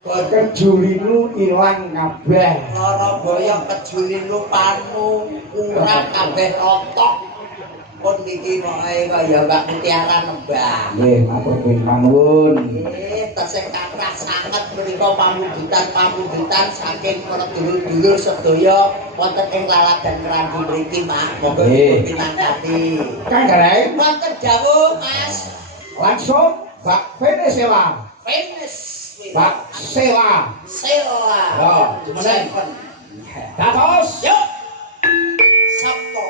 Kejulinu ilang kabeh. Lara boyong kejulin lupanu kurang kabeh otok. Pun iki wae kaya Mbak Mutiara nembang. Nggih, matur nuwun. Tesih kathah sanget menika pamundutan saking para dulur-dulur sedaya wonten ing Laladan Kerambi mriki, Pak. Monggo pinangkati. Kang Gareng, wonten dawuh, Mas. langsung Mbak Venezuela. Mbak Sela. Yo, menen. Dados. Yuk. Sabto.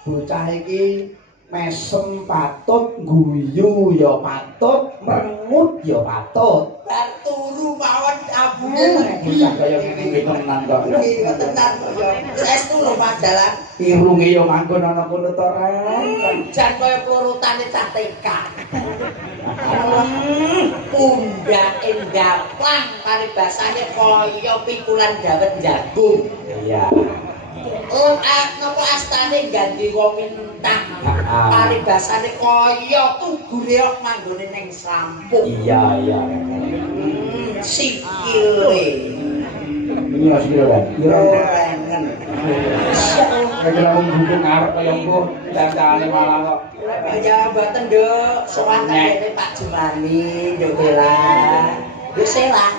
Bocah iki mesem patut, guyu ya patut, merengut ya patut. Bar turu mawon abune. Bocah kaya ngene iki tenan kok. Iya tenan kaya. Saestu lho padalan. Irunge ya manggon ana kono to, Ren. Jan kaya plurutane cah TK. Pundake ndaplang paribasane kaya pikulan dawet jagung. Iya. Napa astane ganti wong mentah. Paribasane kaya tugure kok manggone ning sampung. Iya. Sikile. Iya sikile, Ren. Rengen. Kaya wong dukung arep kaya engko dandane malah kok. Ya mboten, Nduk. Sowan kene Pak Jumani, Nduk Bela. Nduk Sela.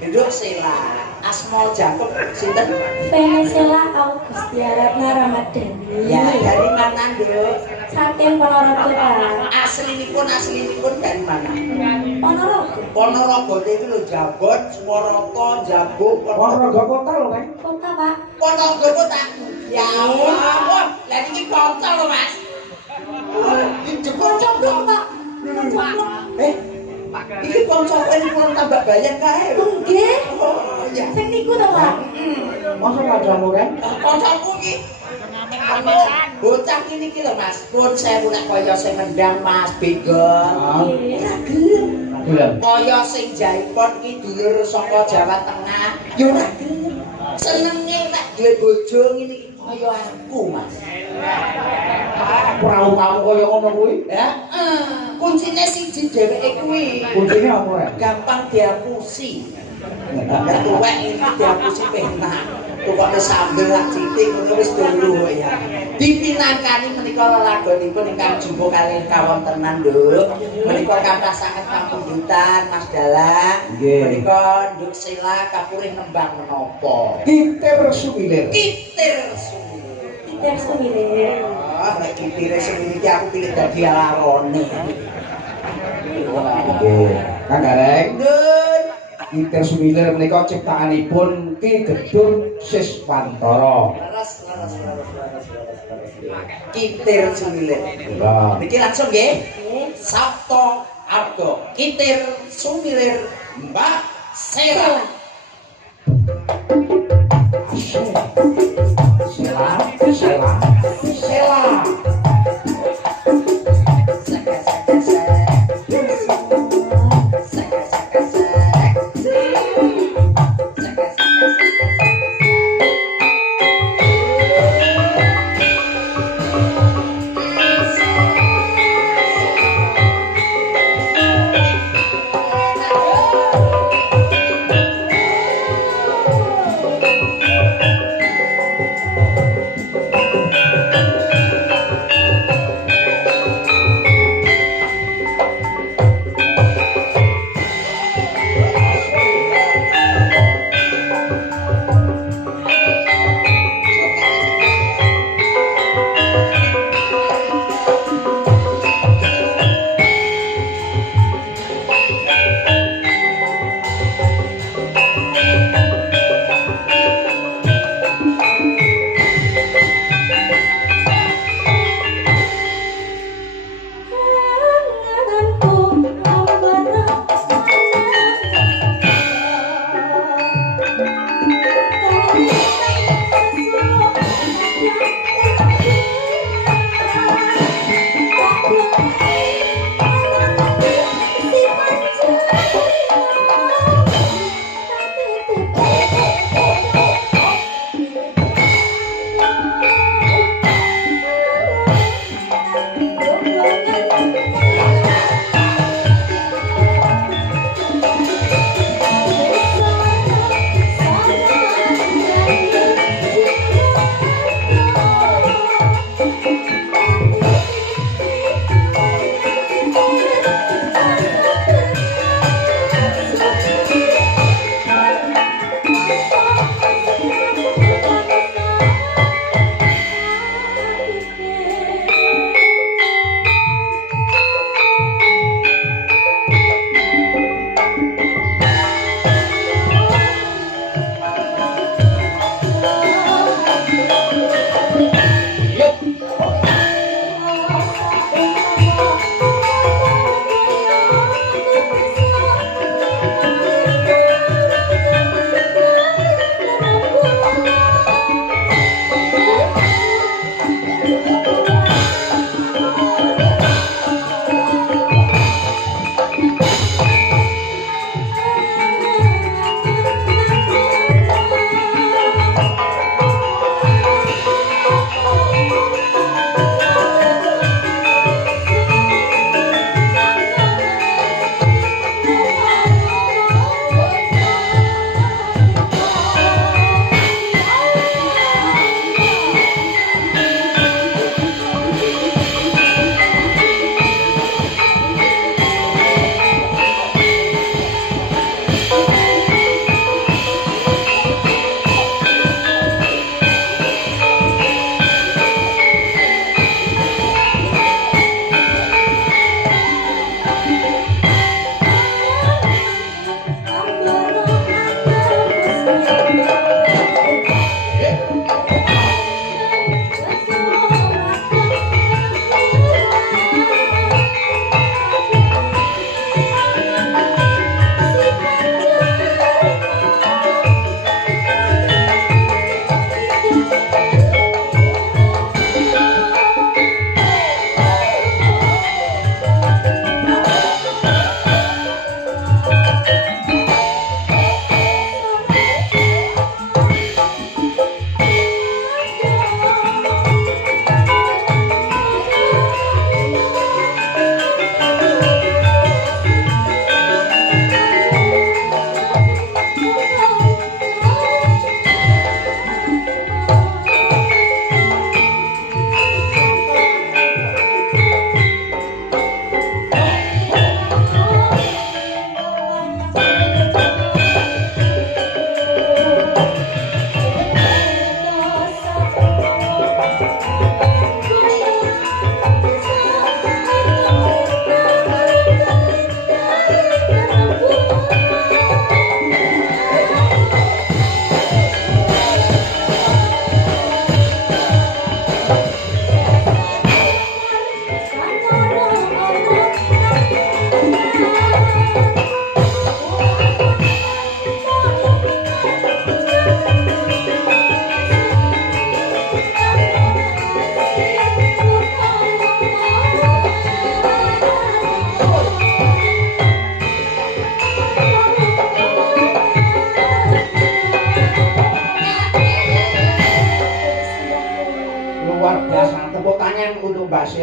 Nduk Sela. Asma Jakob sinten? Venezuela Augustiaratna Ramadhani. Ya, dari mana, Nduk? Saking Ponorogo, Pak. Aslinipun dari mana? Ponorogo. Ponorogo itu lho Jabon, Sumaroko, Jabung, Ponorogo kota lho, Kang. Kota, Pak. Ponorogo kota. Ya Allah, lah iki kota lho, Mas. Iki jebul Coblok, Pak. Iki kanca ini pun tambah bayang kae. Nggih. Oh, ya. Sing niku to, Pak. Masa kancamu, Ren? Kancaku iki bocah ini iki lho, Mas. Pun sewu nek kaya sing ngendang Mas Begon. Ora gelem. Kaya sing jaipon iki dulur saka Jawa Tengah. Ya ora gelem. Senenge nek duwe bojo ngene iki kaya aku, Mas. Perahu-perahu kaya ngono kuwi? Heeh. Kuncine siji dheweke kuwi. Kuncine apa, Ren? Gampang diapusi. Nek tuwek iki diapusi penak. Pokoke sambel lak citik ngono wis dulu ya. Dipinangkani menika lelagonipun ingkang jumbo kalih kawontenan, Nduk. Menika kathah sanget pamundutan Mas Dalang. Menika Nduk Sela kapurih nembang menapa? Kitir Sumilir. Kitir Sumilir. Kitir Sumilir. Nek kitir Sumilir iki aku pilih dadi alarone. Nggih. Kang Gareng. Nduk. Kitir Sumilir menika ciptaanipun Ki Gedung Siswantara. Leres. Kitir Sumilir. Lah, Niki langsung nggih. Sabto Ardo. Kitir Sumilir Mbak Sela. Sela.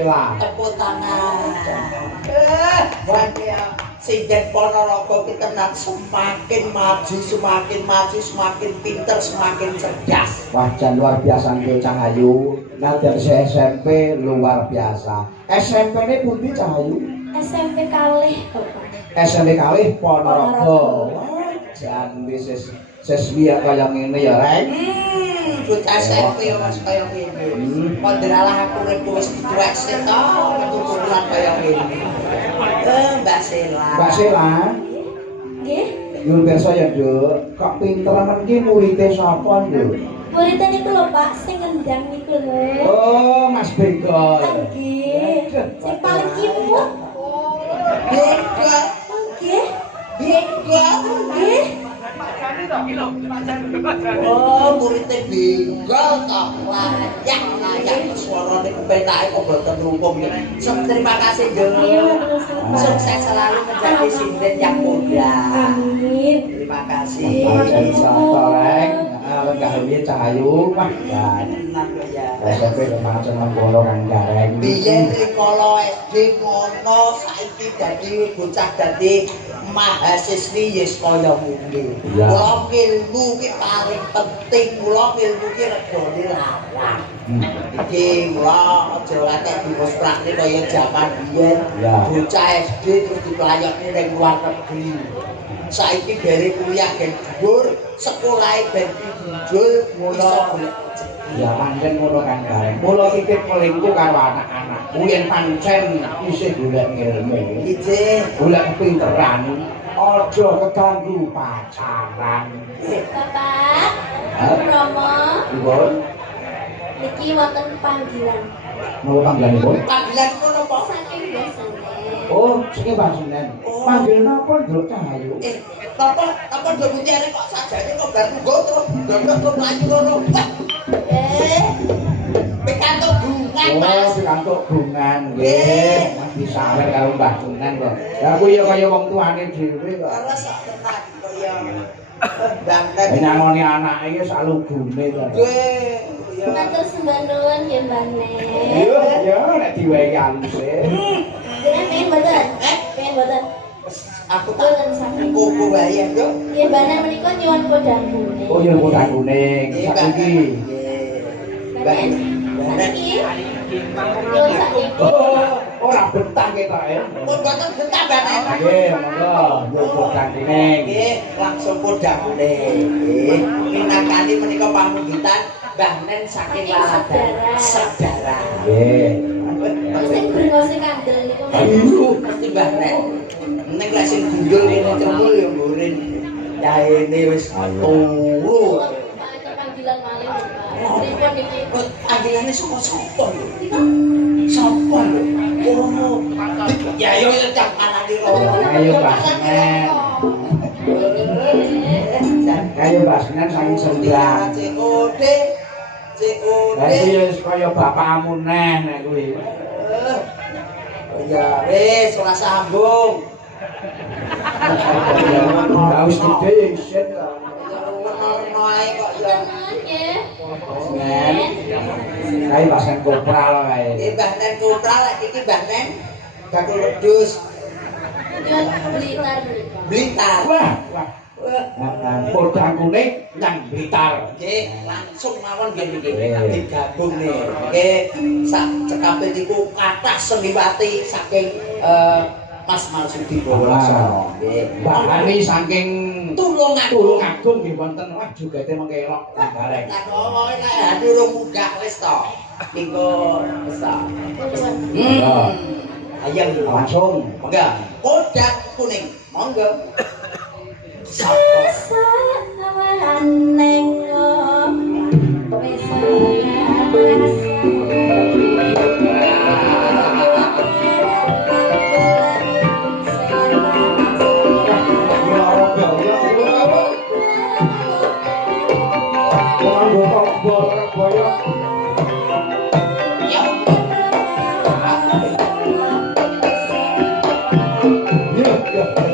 Sela. Tepuk tangan. Wah, Sinden Ponorogo kita semakin maju, semakin pinter, semakin cerdas. Wah, jan luar biasa nggih Cahayu. Nadyan SMP luar biasa. SMP ini pundi Cahayu? SMP kalih, Bapak. SMP kalih Ponorogo. Wah, jan wis seswiya kaya ngene ya, Rek. Bocah SMP ya Mas kaya ngene. Moderalah aku rek wis tuwek sik to, keturunan kaya ngene. Mbak Sela. Mbak Sela. Nggih. Nyuwun pirsa ya, Nduk. Kok pinteremen ki muridé sapa, Nduk? Muridnya niku lho Pak, sing ngendang niku lho. Oh, Mas Bengkol. Nggih. Sing paling kimut. Beda, Nggih. beda. Nggih. Oh, muridnya bengkel kok layak suaranya kepetake kok boten rumpung ya. Terima kasih Jo. Sukses selalu menjadi sinden yang muda. Amin. Terima kasih. Pancen sapa, Rek? Lenggah piye Cahayu, Pak? SMP kemacen mengkono kang gareng. Biyen rikala SD ngono, saiki dadi bocah dadi mahasiswi yes kaya ngene. Iya. Mula ilmu ki paling penting, mula ilmu ki regane larang. Iki mula aja latek dimosprakne kaya jaman biyen. Iya. Bocah SD terus diplayokne ning luar negeri. Saiki dari kuliah gen dhuwur, sekolahe ben dijul mula Ya pancen ngono kan gareng. Mula titip pelingku karo anak-anakku yen pancen isih golek ilmu. iki Golek kepinteran, aja keganggu pacaran. Bapak, Hah? Romo, Ibu, niki wonten panggilan. mau panggilanipun? panggilan ngono apa? Saking biasane. Oh, sing Pak Sunan. Oh. Panggil napa, Nduk Cahayu? Apa do mutiare kok sajane kok baru nggo terus ndondok terus mlayu ngono. Pikantuk bungan, Oh, Mas. pikantuk bungan nggih. Mas disawer karo Mbah Sunan kok. Lah kuwi ya kaya wong tuane dhewe kok. Ora sak tenan kaya banget. Nyangoni anake iki salugune to. Nggih, ya. Matur sembah nuwun nggih Mbah Nek. Yo, yo nek diwehi aluse. Jenengan pengen mboten? Pengen mboten? Aku tak Mboten saking. kuku wae yo. Nggih Mbah Nek menika nyuwun podang kuning. Oh, ya kuning kuning. Saiki. Mbah Nek, sakniki. Nyuwun saking. Oh, ora betah ketoke. Pun boten betah banen. Nggih, monggo. Yo kuning kuning. Nggih, langsung podang kuning. Nggih, minangkani menika pamunggitan Mbah Nen saking Laladan saudara. Nggih. Sing brengose kandel niku. Ayo, mesti Mbah Nen. Nek lek sing gundul kene cemul ya mburin. Yaene wis turu. Panggilan malih Bapak. Pripun niki? Anggilane sapa lho? Sapa lho? Oh. Ya yo cak anane rono. Ayo Pak Sunan. Ayo Pak Sunan saking sembilan. COD. Lah iki ya wis kaya bapakmu neh nek kuwi. Ya wis ora sambung. Wis gede isin lah. Ngono ae kok ya. Nggih. Nen. Kae pasen kopral kae. Mbah Nen Putra lek iki Mbah Nen bakul wedhus Nyuwun Blitar mriku. Blitar. Wah, wah. Podang kuning nang Blitar. Nggih, langsung mawon nggih niki Nggih. digabung nih. Nggih, sak cekape niku kathah seniwati saking Mas Marsudi Bawalaksono. Nggih. Mbak Hani saking Tulungagung. Tulungagung nggih wonten wah jugete mengkelok gareng. Lah kok nek ati urung munggah wis to. Niku wis to. Ayam Langsung. monggo. Podang kuning. Monggo. Sawaran neng wis Ya.